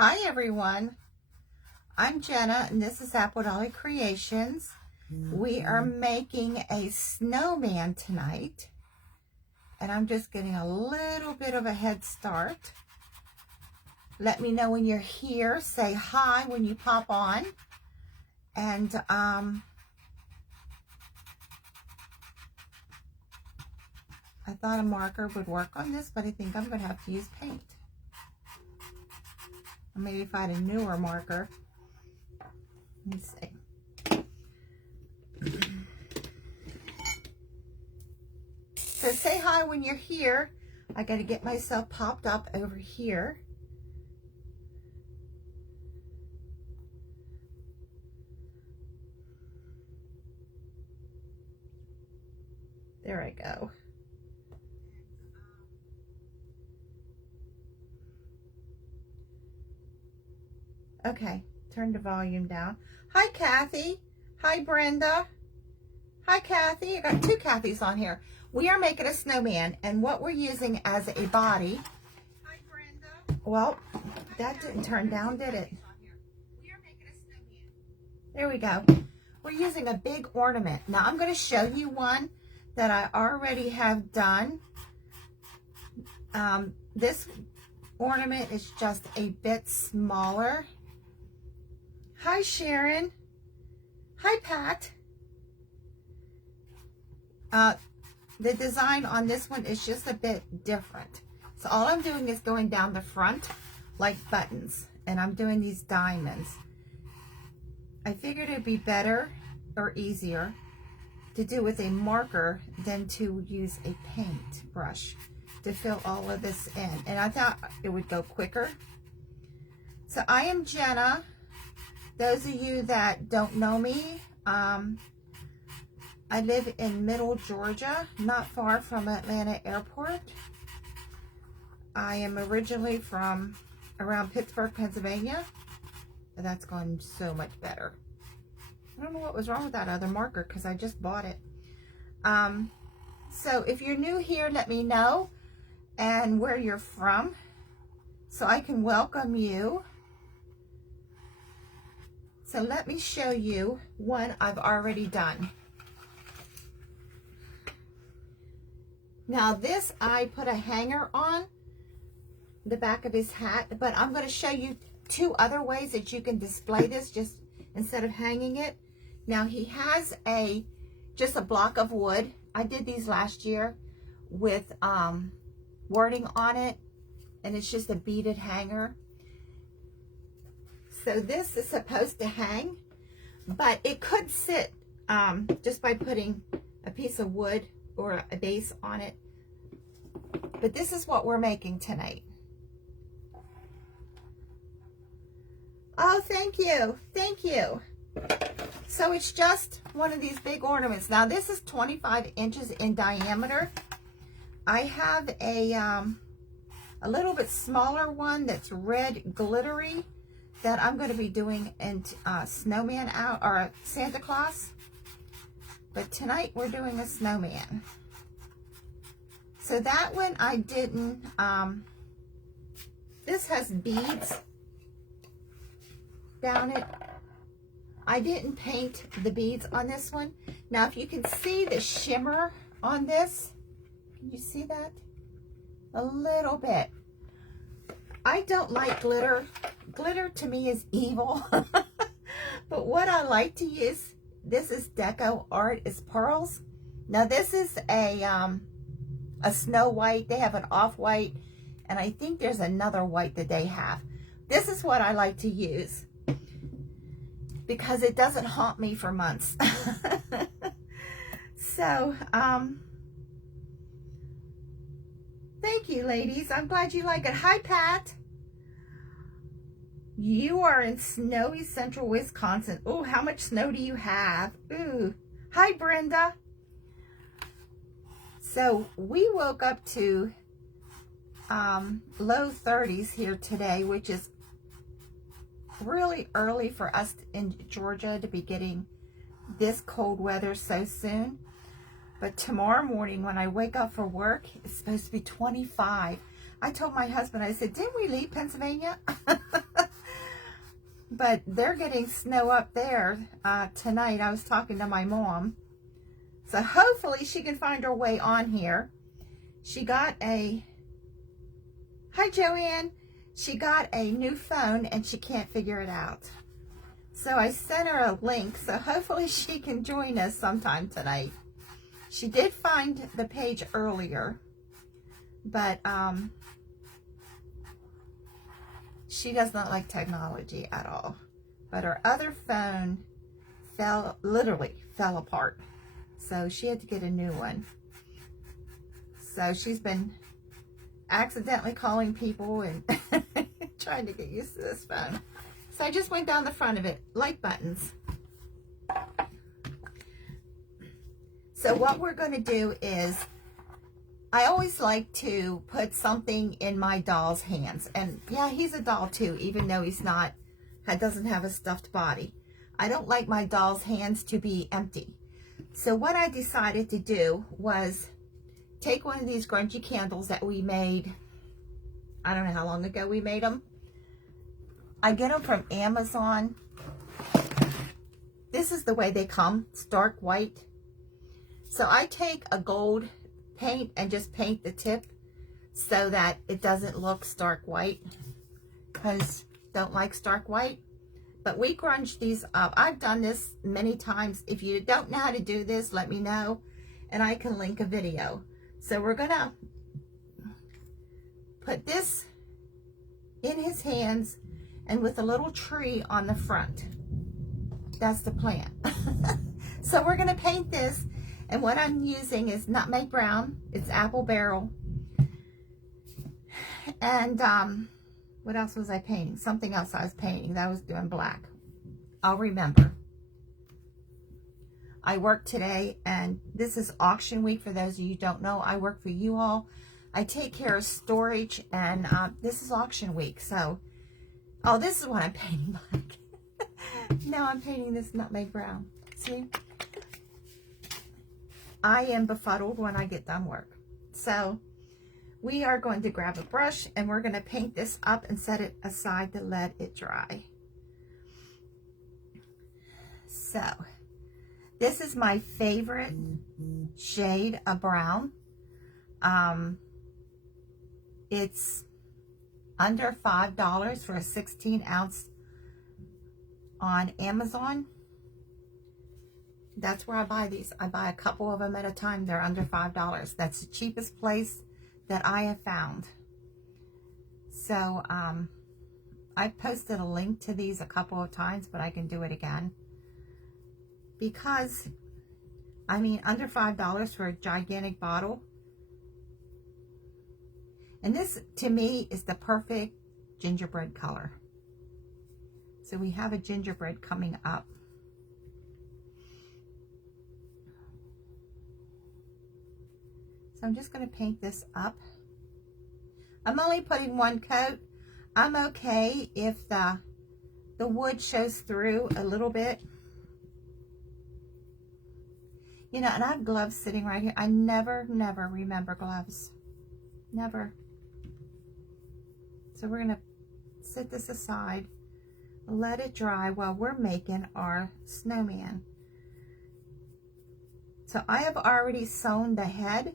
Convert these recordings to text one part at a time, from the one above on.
Hi everyone, I'm Jenna and this is Apple Dolly Creations. We are making a snowman tonight and I'm just getting a little bit of a head start. Let me know when you're here, say hi when you pop on, and I thought a marker would work on this, but I think I'm going to have to use paint. Or maybe find a newer marker. Let me see. So say hi when you're here. I got to get myself popped up over here. There I go. Okay, turn the volume down. Hi, Kathy. Hi, Brenda. Hi, Kathy. I got two Kathys on here. We are making a snowman, and what we're using as a body. Hi, Brenda. Well, that didn't turn down, did it? There we go. We're using a big ornament. Now, I'm going to show you one that I already have done. This ornament is just a bit smaller. Hi, Sharon. Hi, Pat. The design on this one is just a bit different. So all I'm doing is going down the front like buttons, and I'm doing these diamonds. I figured it'd be better or easier to do with a marker than to use a paint brush to fill all of this in. And I thought it would go quicker. So I am Jenna. Those of you that don't know me, I live in Middle Georgia, not far from Atlanta Airport. I am originally from around Pittsburgh, Pennsylvania. That's gone so much better. I don't know what was wrong with that other marker because I just bought it. So if you're new here, let me know and where you're from so I can welcome you. So let me show you one I've already done. Now this, I put a hanger on the back of his hat, but I'm going to show you two other ways that you can display this just instead of hanging it. Now he has just a block of wood. I did these last year with wording on it, and it's just a beaded hanger. So this is supposed to hang, but it could sit just by putting a piece of wood or a base on it. But this is what we're making tonight. Oh, thank you. Thank you. So it's just one of these big ornaments. Now this is 25 inches in diameter. I have a little bit smaller one that's red glittery that I'm going to be doing in snowman out or Santa Claus. But tonight we're doing a snowman. So that one I didn't, this has beads down it. I didn't paint the beads on this one. Now if you can see the shimmer on this, can you see that? A little bit. I don't like glitter. Glitter to me is evil. But what I like to use, this is Deco Art, is pearls. Now this is a snow white. They have an off-white, and I think there's another white that they have. This is what I like to use because it doesn't haunt me for months. So, thank you, ladies. I'm glad you like it. Hi, Pat. You are in snowy central Wisconsin. Oh, how much snow do you have? Ooh. Hi, Brenda. So we woke up to low 30s here today, which is really early for us in Georgia to be getting this cold weather so soon. But tomorrow morning when I wake up for work, it's supposed to be 25. I told my husband, I said, didn't we leave Pennsylvania? But they're getting snow up there tonight. I was talking to my mom. So hopefully she can find her way on here. She got a, hi Joanne. She got a new phone and she can't figure it out. So I sent her a link. So hopefully she can join us sometime tonight. She did find the page earlier. But she does not like technology at all. But her other phone literally fell apart. So she had to get a new one. So she's been accidentally calling people and trying to get used to this phone. So I just went down the front of it, like buttons. So what we're going to do is, I always like to put something in my doll's hands. And yeah, he's a doll too, even though doesn't have a stuffed body. I don't like my doll's hands to be empty. So what I decided to do was take one of these grungy candles that we made, I don't know how long ago we made them. I get them from Amazon. This is the way they come, stark white. So I take a gold paint and just paint the tip so that it doesn't look stark white, because don't like stark white. But we grunge these up. I've done this many times. If you don't know how to do this, let me know and I can link a video. So we're gonna put this in his hands and with a little tree on the front. That's the plan. So we're gonna paint this, and what I'm using is nutmeg brown. It's apple barrel. And what else was I painting? Something else I was painting. That was doing black. I'll remember. I work today, and this is auction week. For those of you who don't know, I work for you all. I take care of storage, and this is auction week. So, oh, this is what I'm painting black. Now I'm painting this nutmeg brown. See? I am befuddled when I get done work. So, we are going to grab a brush and we're going to paint this up and set it aside to let it dry. So, this is my favorite shade of brown. It's under $5 for a 16 ounce on Amazon. That's where I buy these. I buy a couple of them at a time. They're under $5. That's the cheapest place that I have found. So I've posted a link to these a couple of times, but I can do it again, because I mean, under $5 for a gigantic bottle. And this to me is the perfect gingerbread color. So we have a gingerbread coming up. So I'm just going to paint this up. I'm only putting one coat. I'm okay if the wood shows through a little bit. You know, and I have gloves sitting right here. I never remember gloves. Never. So we're going to set this aside, let it dry while we're making our snowman. So I have already sewn the head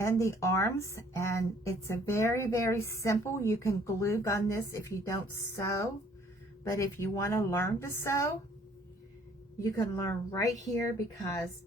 and the arms, and it's a very simple. You can glue gun this if you don't sew, but if you want to learn to sew, you can learn right here, because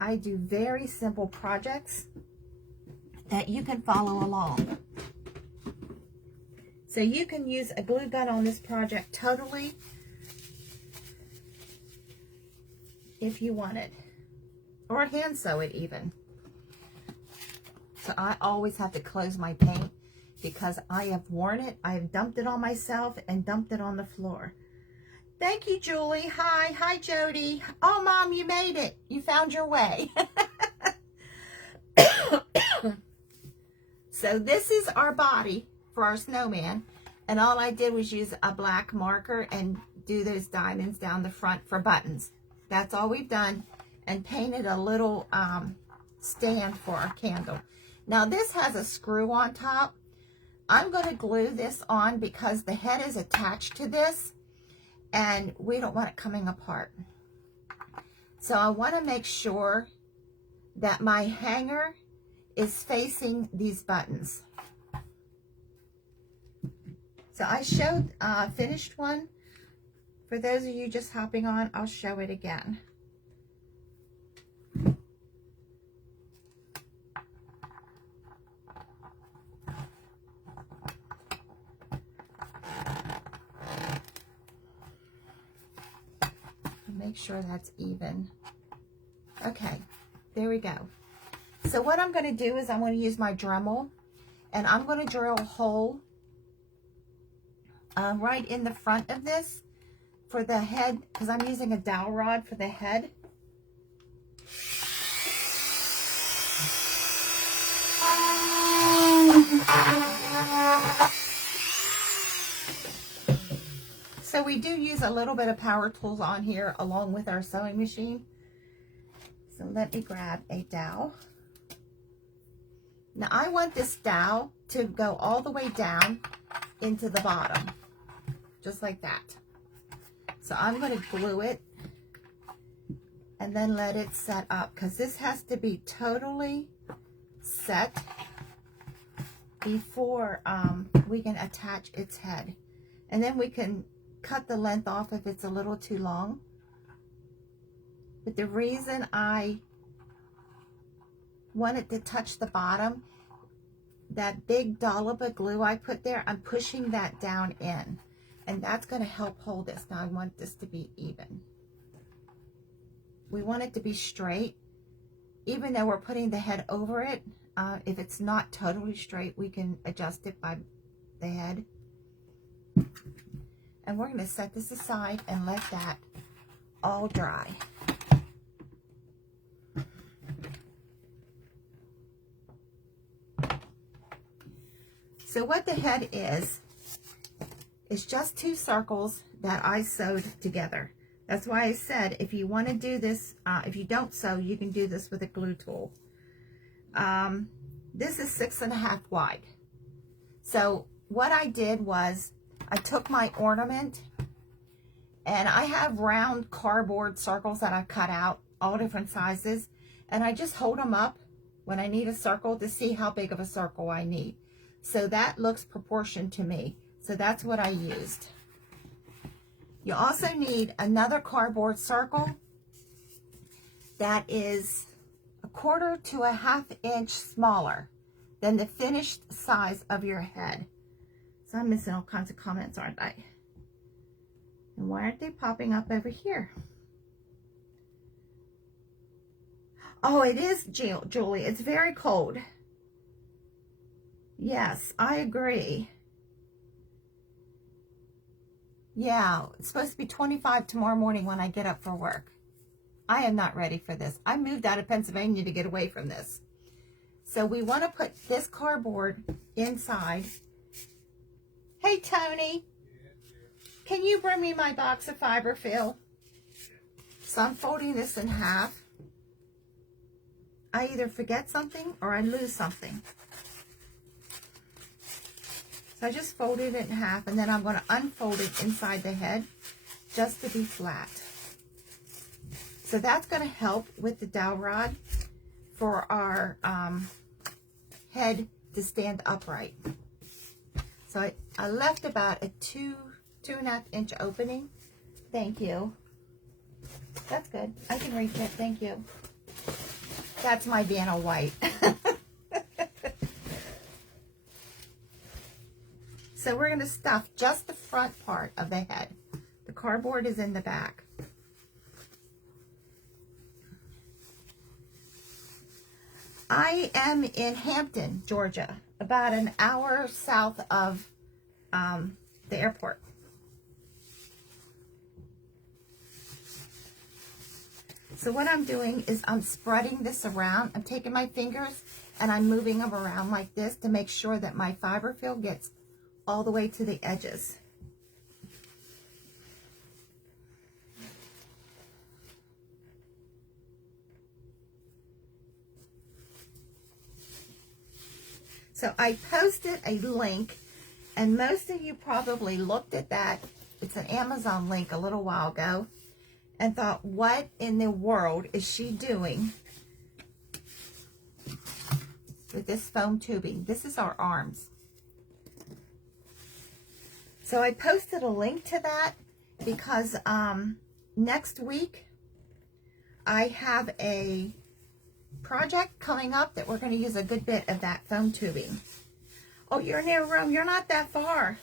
I do very simple projects that you can follow along. So you can use a glue gun on this project totally if you wanted, or hand sew it even. So I always have to close my paint because I have worn it. I have dumped it on myself and dumped it on the floor. Thank you, Julie. Hi, Jody. Oh, Mom, you made it. You found your way. So this is our body for our snowman. And all I did was use a black marker and do those diamonds down the front for buttons. That's all we've done. And painted a little stand for our candle. Now this has a screw on top, I'm going to glue this on because the head is attached to this and we don't want it coming apart. So I want to make sure that my hanger is facing these buttons. So I showed finished one. For those of you just hopping on, I'll show it again. Make sure that's even. Okay, there we go. So what I'm going to do is I'm going to use my Dremel and I'm going to drill a hole right in the front of this for the head, because I'm using a dowel rod for the head. So we do use a little bit of power tools on here along with our sewing machine. So let me grab a dowel. Now I want this dowel to go all the way down into the bottom, just like that. So I'm going to glue it and then let it set up, because this has to be totally set before we can attach its head. And then we can cut the length off if it's a little too long. But the reason I want it to touch the bottom, that big dollop of glue I put there, I'm pushing that down in. And that's going to help hold this. Now I want this to be even. We want it to be straight. Even though we're putting the head over it, if it's not totally straight, we can adjust it by the head. And we're going to set this aside and let that all dry. So what the head is just 2 circles that I sewed together. That's why I said if you want to do this, if you don't sew, you can do this with a glue tool. This is 6.5 wide. So what I did was I took my ornament, and I have round cardboard circles that I cut out, all different sizes, and I just hold them up when I need a circle to see how big of a circle I need. So that looks proportioned to me. So that's what I used. You also need another cardboard circle that is 1/4 to 1/2 inch smaller than the finished size of your head. So I'm missing all kinds of comments, aren't I? And why aren't they popping up over here? Oh, it is, Julie. It's very cold. Yes, I agree. Yeah, it's supposed to be 25 tomorrow morning when I get up for work. I am not ready for this. I moved out of Pennsylvania to get away from this. So we want to put this cardboard inside. Hey, Tony. Can you bring me my box of fiber, Phil? So I'm folding this in half. I either forget something or I lose something. So I just folded it in half, and then I'm going to unfold it inside the head just to be flat. So that's going to help with the dowel rod for our head to stand upright. So I left about a 2.5 inch opening. Thank you. That's good. I can reach it. Thank you. That's my Vanna White. So we're going to stuff just the front part of the head. The cardboard is in the back. I am in Hampton, Georgia, about an hour south of the airport. So what I'm doing is I'm spreading this around. I'm taking my fingers and I'm moving them around like this to make sure that my fiber fill gets all the way to the edges. So So I posted a link, and most of you probably looked at that. It's an Amazon link a little while ago, and thought, what in the world is she doing with this foam tubing? This is our arms. So I posted a link to that because next week I have a project coming up that we're going to use a good bit of that foam tubing. Oh, you're near Rome. You're not that far.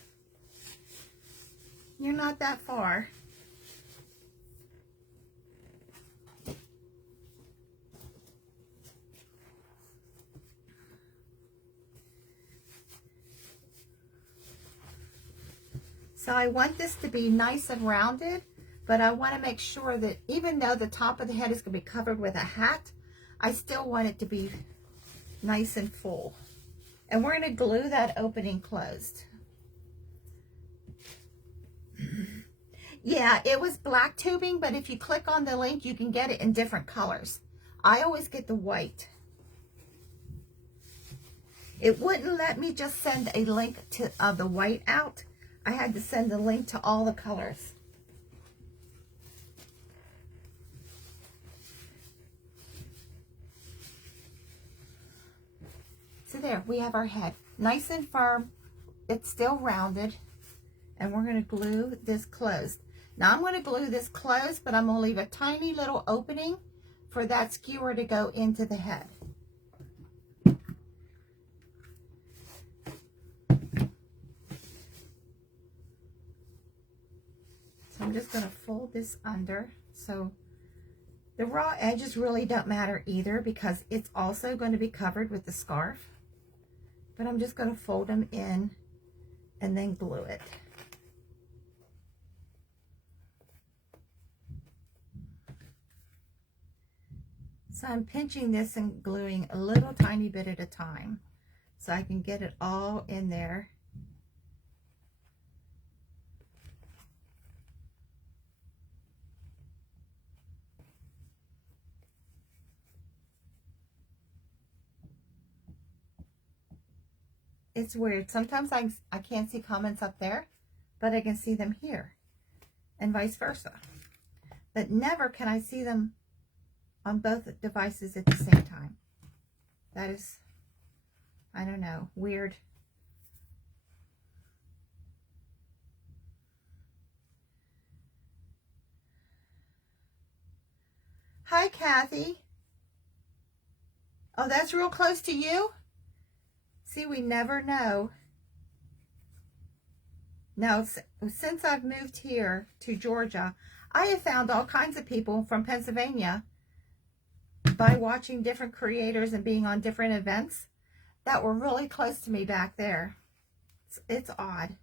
You're not that far. So I want this to be nice and rounded, but I want to make sure that even though the top of the head is going to be covered with a hat, I still want it to be nice and full. And we're going to glue that opening closed. Yeah, it was black tubing, but if you click on the link, you can get it in different colors. I always get the white. It wouldn't let me just send a link to the white out. I had to send the link to all the colors. So there, we have our head. Nice and firm. It's still rounded. And we're going to glue this closed. Now I'm going to glue this closed, but I'm going to leave a tiny little opening for that skewer to go into the head. So I'm just going to fold this under. So the raw edges really don't matter either because it's also going to be covered with the scarf. But I'm just going to fold them in and then glue it. So I'm pinching this and gluing a little tiny bit at a time so I can get it all in there. It's weird. Sometimes I can't see comments up there, but I can see them here, and vice versa. But never can I see them on both devices at the same time. That is, I don't know, weird. Hi, Kathy. Oh, that's real close to you? See, we never know. Now, since I've moved here to Georgia, I have found all kinds of people from Pennsylvania by watching different creators and being on different events that were really close to me back there. It's odd.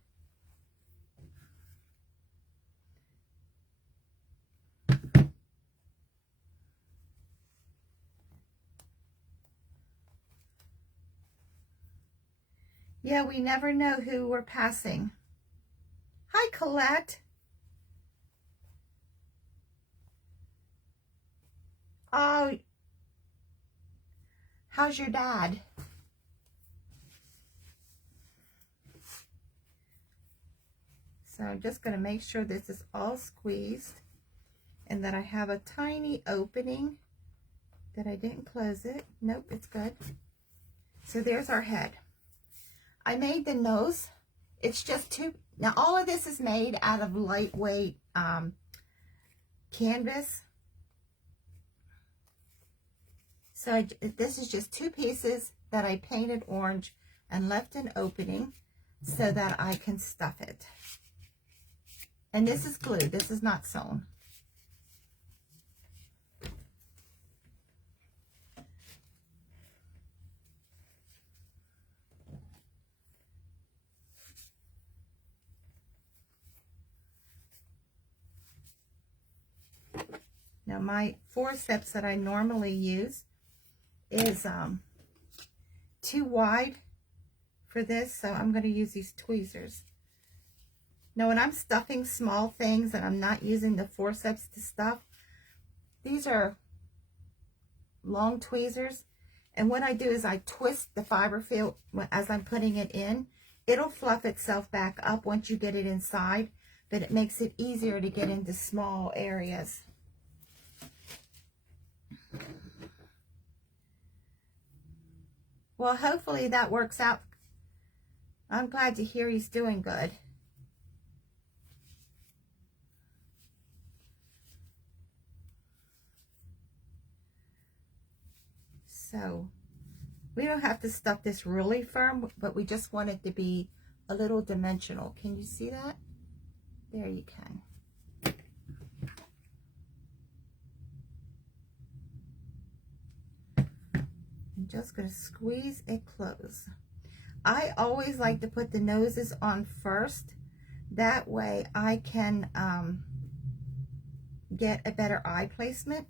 Yeah, we never know who we're passing. Hi, Colette. Oh, how's your dad? So I'm just going to make sure this is all squeezed and that I have a tiny opening, that I didn't close it. Nope, it's good. So there's our head. I made the nose. It's just two. Now all of this is made out of lightweight canvas. So this is just two pieces that I painted orange and left an opening so that I can stuff it. And this is glued. This is not sewn. Now my forceps that I normally use is too wide for this, so I'm going to use these tweezers. Now when I'm stuffing small things and I'm not using the forceps to stuff, these are long tweezers, And what I do is I twist the fiber field as I'm putting it in. It'll fluff itself back up once you get it inside, but it makes it easier to get into small areas. Well, hopefully that works out. I'm glad to hear he's doing good. So we don't have to stuff this really firm, but we just want it to be a little dimensional. Can you see that? There you can. I'm just going to squeeze it close. I always like to put the noses on first. That way I can get a better eye placement.